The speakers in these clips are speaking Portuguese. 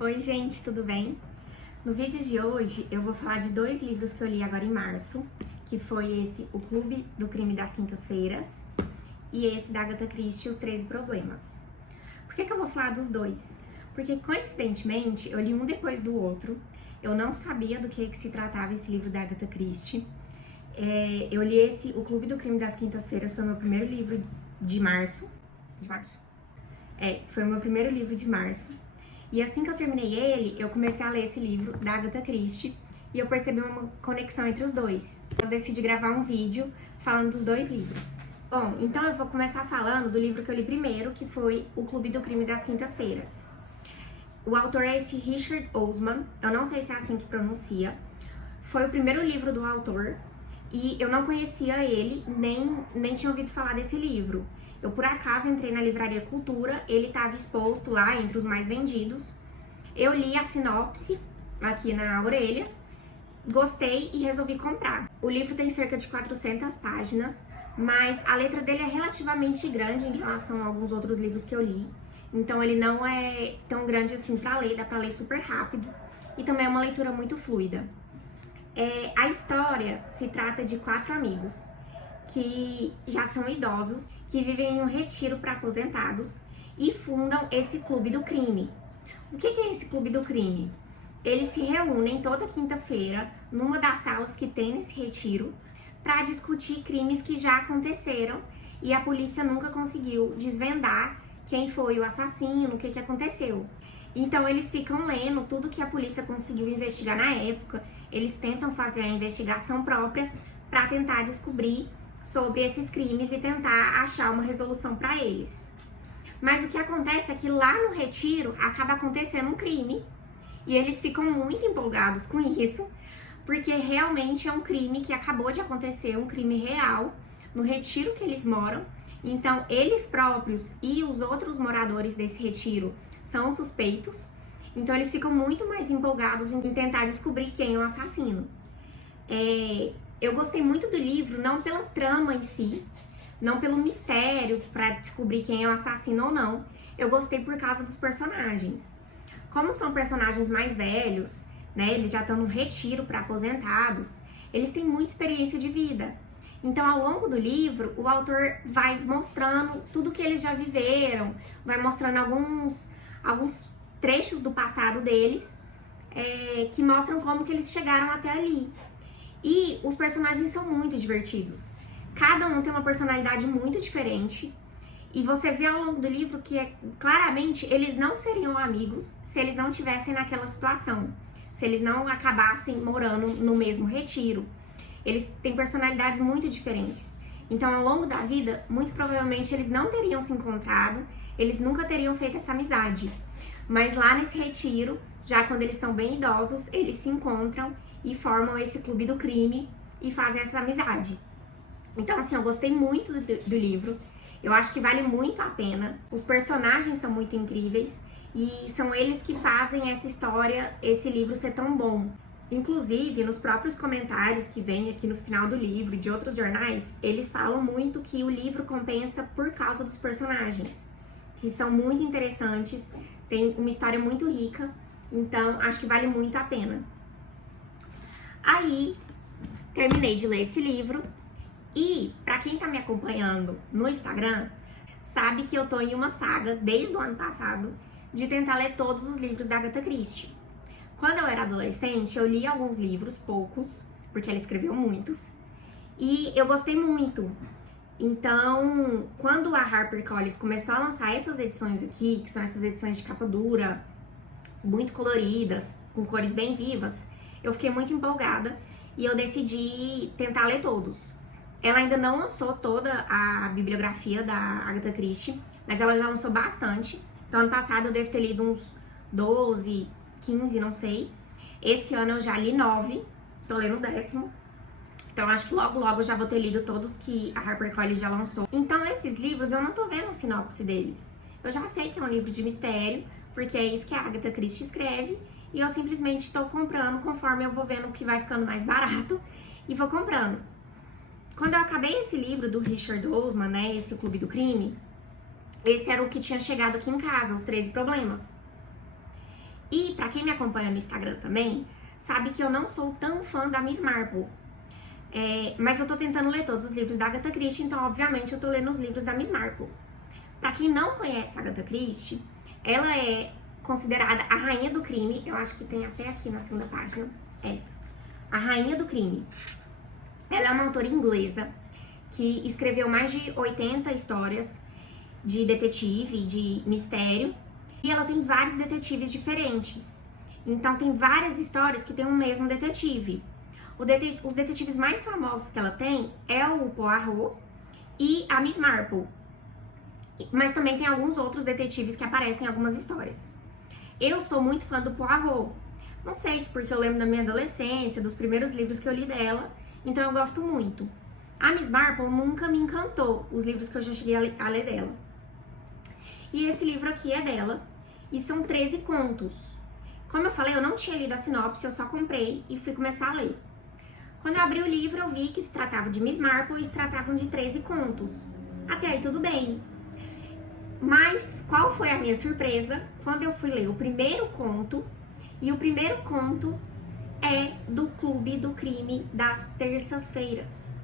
Oi, gente, tudo bem? No vídeo de hoje eu vou falar de dois livros que eu li agora em março, que foi esse O Clube do Crime das Quintas-Feiras e esse da Agatha Christie, Os 13 Problemas. Por que eu vou falar dos dois? Porque, coincidentemente, eu li um depois do outro, eu não sabia do que se tratava esse livro da Agatha Christie. Eu li esse O Clube do Crime das Quintas-Feiras, foi o meu primeiro livro de março. Foi o meu primeiro livro de março. E assim que eu terminei ele, eu comecei a ler esse livro da Agatha Christie e eu percebi uma conexão entre os dois. Eu decidi gravar um vídeo falando dos dois livros. Bom, então eu vou começar falando do livro que eu li primeiro, que foi O Clube do Crime das Quintas-Feiras. O autor é esse Richard Osman, eu não sei se é assim que pronuncia. Foi o primeiro livro do autor e eu não conhecia ele, nem tinha ouvido falar desse livro. Eu, por acaso, entrei na Livraria Cultura, ele estava exposto lá entre os mais vendidos. Eu li a sinopse aqui na orelha, gostei e resolvi comprar. O livro tem cerca de 400 páginas, mas a letra dele é relativamente grande em relação a alguns outros livros que eu li. Então ele não é tão grande assim para ler, dá para ler super rápido. E também é uma leitura muito fluida. A história se trata de 4 amigos que já são idosos, que vivem em um retiro para aposentados e fundam esse Clube do Crime. O que é esse Clube do Crime? Eles se reúnem toda quinta-feira numa das salas que tem nesse retiro para discutir crimes que já aconteceram e a polícia nunca conseguiu desvendar quem foi o assassino, o que aconteceu. Então eles ficam lendo tudo que a polícia conseguiu investigar na época, eles tentam fazer a investigação própria para tentar descobrir sobre esses crimes e tentar achar uma resolução para eles. Mas o que acontece é que lá no retiro acaba acontecendo um crime e eles ficam muito empolgados com isso, porque realmente é um crime que acabou de acontecer, um crime real, no retiro que eles moram. Então, eles próprios e os outros moradores desse retiro são suspeitos, então eles ficam muito mais empolgados em tentar descobrir quem é o assassino. Eu gostei muito do livro, não pela trama em si, não pelo mistério para descobrir quem é o assassino ou não. Eu gostei por causa dos personagens. Como são personagens mais velhos, né, eles já estão no retiro para aposentados, eles têm muita experiência de vida. Então, ao longo do livro, o autor vai mostrando tudo que eles já viveram, vai mostrando alguns trechos do passado deles, que mostram como que eles chegaram até ali. E os personagens são muito divertidos. Cada um tem uma personalidade muito diferente. E você vê ao longo do livro que claramente eles não seriam amigos se eles não estivessem naquela situação. Se eles não acabassem morando no mesmo retiro. Eles têm personalidades muito diferentes. Então, ao longo da vida, muito provavelmente eles não teriam se encontrado, eles nunca teriam feito essa amizade. Mas lá nesse retiro, já quando eles estão bem idosos, eles se encontram e formam esse Clube do Crime e fazem essa amizade. Então, assim, eu gostei muito do livro. Eu acho que vale muito a pena. Os personagens são muito incríveis e são eles que fazem essa história, esse livro ser tão bom. Inclusive, nos próprios comentários que vem aqui no final do livro, de outros jornais, eles falam muito que o livro compensa por causa dos personagens, que são muito interessantes, tem uma história muito rica, então acho que vale muito a pena. Aí, terminei de ler esse livro e, pra quem tá me acompanhando no Instagram, sabe que eu tô em uma saga, desde o ano passado, de tentar ler todos os livros da Agatha Christie. Quando eu era adolescente, eu li alguns livros, poucos, porque ela escreveu muitos, e eu gostei muito. Então, quando a HarperCollins começou a lançar essas edições aqui, que são essas edições de capa dura, muito coloridas, com cores bem vivas, eu fiquei muito empolgada e eu decidi tentar ler todos. Ela ainda não lançou toda a bibliografia da Agatha Christie, mas ela já lançou bastante. Então, ano passado eu devo ter lido uns 12, 15, não sei. Esse ano eu já li 9, tô lendo o 10º. Então, acho que logo eu já vou ter lido todos que a HarperCollins já lançou. Então, esses livros eu não tô vendo a sinopse deles. Eu já sei que é um livro de mistério, porque é isso que a Agatha Christie escreve, e eu simplesmente estou comprando conforme eu vou vendo que vai ficando mais barato e vou comprando. Quando eu acabei esse livro do Richard Osman, né, esse Clube do Crime, esse era o que tinha chegado aqui em casa, Os 13 Problemas. E pra quem me acompanha no Instagram também, sabe que eu não sou tão fã da Miss Marple. Mas eu tô tentando ler todos os livros da Agatha Christie, então obviamente eu tô lendo os livros da Miss Marple. Pra quem não conhece a Agatha Christie, ela é considerada a rainha do crime, eu acho que tem até aqui na segunda página, a rainha do crime. Ela é uma autora inglesa que escreveu mais de 80 histórias de detetive, de mistério, e ela tem vários detetives diferentes. Então tem várias histórias que tem o mesmo detetive. Os detetives mais famosos que ela tem é o Poirot e a Miss Marple. Mas também tem alguns outros detetives que aparecem em algumas histórias. Eu sou muito fã do Poirot. Não sei se porque eu lembro da minha adolescência, dos primeiros livros que eu li dela, então eu gosto muito. A Miss Marple nunca me encantou, os livros que eu já cheguei a ler dela. E esse livro aqui é dela, e são 13 contos. Como eu falei, eu não tinha lido a sinopse, eu só comprei e fui começar a ler. Quando eu abri o livro, eu vi que se tratava de Miss Marple e se tratavam de 13 contos. Até aí tudo bem. Mas qual foi a minha surpresa quando eu fui ler o primeiro conto? E o primeiro conto é do Clube do Crime das Terças-Feiras.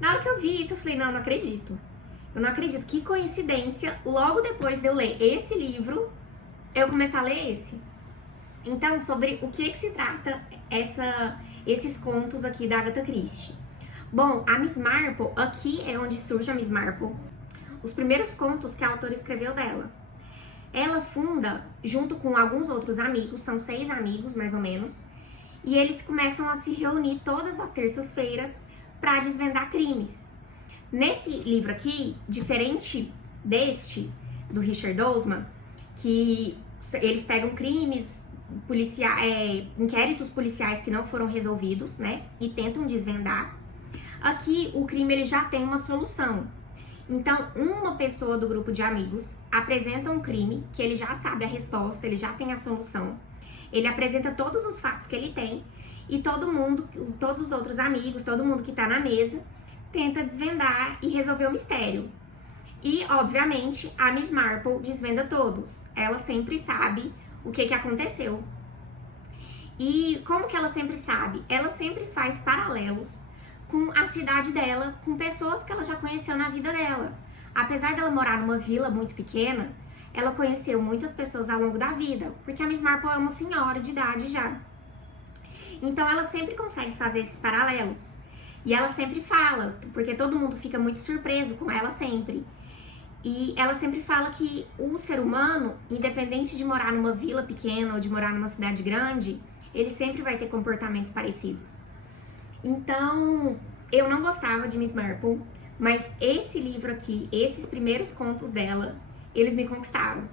Na hora que eu vi isso, eu falei, não acredito. Eu não acredito. Que coincidência, logo depois de eu ler esse livro, eu comecei a ler esse. Então, sobre o que se trata esses contos aqui da Agatha Christie? Bom, a Miss Marple, aqui é onde surge a Miss Marple, os primeiros contos que a autora escreveu dela. Ela funda, junto com alguns outros amigos, são 6 amigos mais ou menos, e eles começam a se reunir todas as terças-feiras para desvendar crimes. Nesse livro aqui, diferente deste, do Richard Osman, que eles pegam crimes, inquéritos policiais que não foram resolvidos, né, e tentam desvendar. Aqui, o crime ele já tem uma solução. Então, uma pessoa do grupo de amigos apresenta um crime que ele já sabe a resposta, ele já tem a solução. Ele apresenta todos os fatos que ele tem e todos os outros amigos, todo mundo que tá na mesa, tenta desvendar e resolver o mistério. E, obviamente, a Miss Marple desvenda todos. Ela sempre sabe o que aconteceu. E como que ela sempre sabe? Ela sempre faz paralelos com a cidade dela, com pessoas que ela já conheceu na vida dela. Apesar dela morar numa vila muito pequena, ela conheceu muitas pessoas ao longo da vida, porque a Miss Marple é uma senhora de idade já. Então ela sempre consegue fazer esses paralelos. E ela sempre fala, porque todo mundo fica muito surpreso com ela sempre. E ela sempre fala que o ser humano, independente de morar numa vila pequena ou de morar numa cidade grande, ele sempre vai ter comportamentos parecidos. Então, eu não gostava de Miss Marple, mas esse livro aqui, esses primeiros contos dela, eles me conquistaram.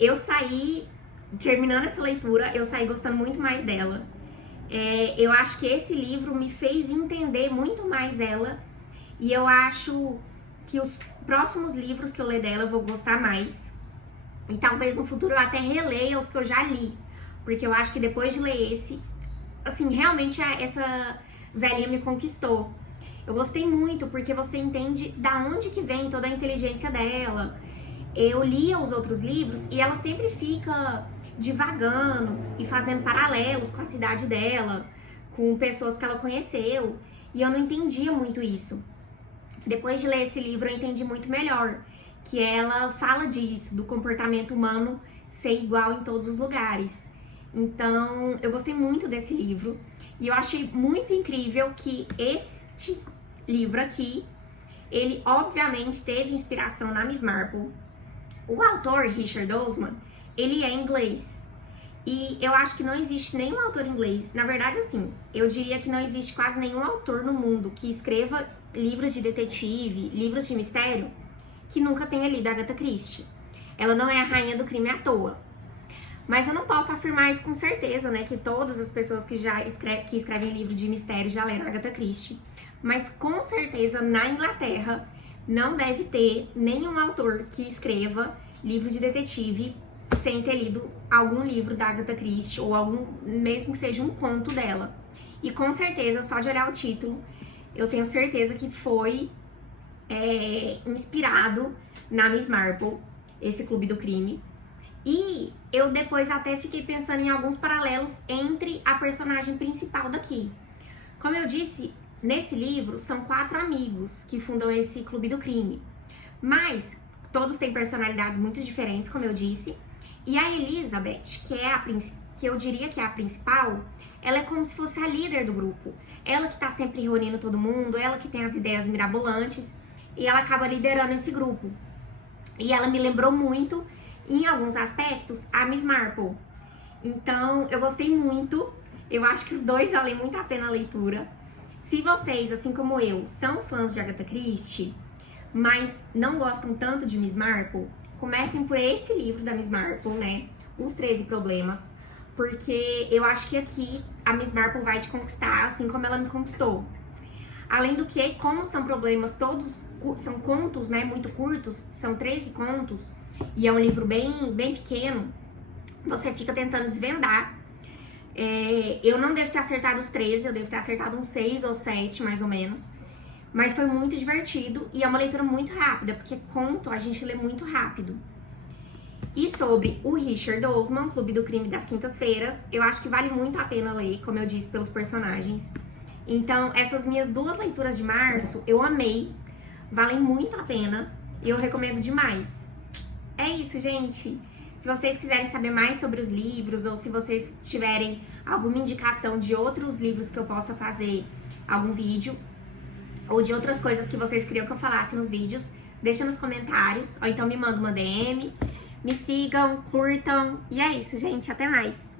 Eu saí, terminando essa leitura, eu saí gostando muito mais dela. Eu acho que esse livro me fez entender muito mais ela, e eu acho que os próximos livros que eu ler dela eu vou gostar mais. E talvez no futuro eu até releia os que eu já li, porque eu acho que depois de ler esse, assim, realmente essa velhinha me conquistou. Eu gostei muito porque você entende da onde que vem toda a inteligência dela. Eu lia os outros livros e ela sempre fica divagando e fazendo paralelos com a cidade dela, com pessoas que ela conheceu, e eu não entendia muito isso. Depois de ler esse livro eu entendi muito melhor, que ela fala disso, do comportamento humano ser igual em todos os lugares. Então, eu gostei muito desse livro e eu achei muito incrível que este livro aqui, ele obviamente teve inspiração na Miss Marple. O autor, Richard Osman, ele é inglês e eu acho que não existe nenhum autor inglês, na verdade assim, eu diria que não existe quase nenhum autor no mundo que escreva livros de detetive, livros de mistério, que nunca tenha lido a Agatha Christie. Ela não é a rainha do crime à toa. Mas eu não posso afirmar isso com certeza, né? Que todas as pessoas que escrevem livro de mistério já leram Agatha Christie. Mas com certeza na Inglaterra não deve ter nenhum autor que escreva livro de detetive sem ter lido algum livro da Agatha Christie ou mesmo que seja um conto dela. E com certeza, só de olhar o título, eu tenho certeza que foi inspirado na Miss Marple, esse Clube do Crime. E eu depois até fiquei pensando em alguns paralelos entre a personagem principal daqui. Como eu disse, nesse livro são 4 amigos que fundam esse clube do crime. Mas todos têm personalidades muito diferentes, como eu disse. E a Elizabeth, que eu diria que é a principal, ela é como se fosse a líder do grupo. Ela que tá sempre reunindo todo mundo, ela que tem as ideias mirabolantes, e ela acaba liderando esse grupo. E ela me lembrou muito, em alguns aspectos, a Miss Marple. Então, eu gostei muito. Eu acho que os dois valem muito a pena a leitura. Se vocês, assim como eu, são fãs de Agatha Christie, mas não gostam tanto de Miss Marple, comecem por esse livro da Miss Marple, né? Os 13 Problemas. Porque eu acho que aqui a Miss Marple vai te conquistar, assim como ela me conquistou. Além do que, como são problemas todos, são contos, né, muito curtos, são 13 contos, e é um livro bem pequeno, você fica tentando desvendar. Eu não devo ter acertado os 13, eu devo ter acertado uns 6 ou 7, mais ou menos. Mas foi muito divertido e é uma leitura muito rápida, porque conto a gente lê muito rápido. E sobre o Richard Osman, Clube do Crime das Quintas-Feiras, eu acho que vale muito a pena ler, como eu disse, pelos personagens. Então, essas minhas 2 leituras de março, eu amei, valem muito a pena e eu recomendo demais. É isso, gente! Se vocês quiserem saber mais sobre os livros ou se vocês tiverem alguma indicação de outros livros que eu possa fazer algum vídeo ou de outras coisas que vocês queriam que eu falasse nos vídeos, deixa nos comentários ou então me manda uma DM. Me sigam, curtam e é isso, gente. Até mais!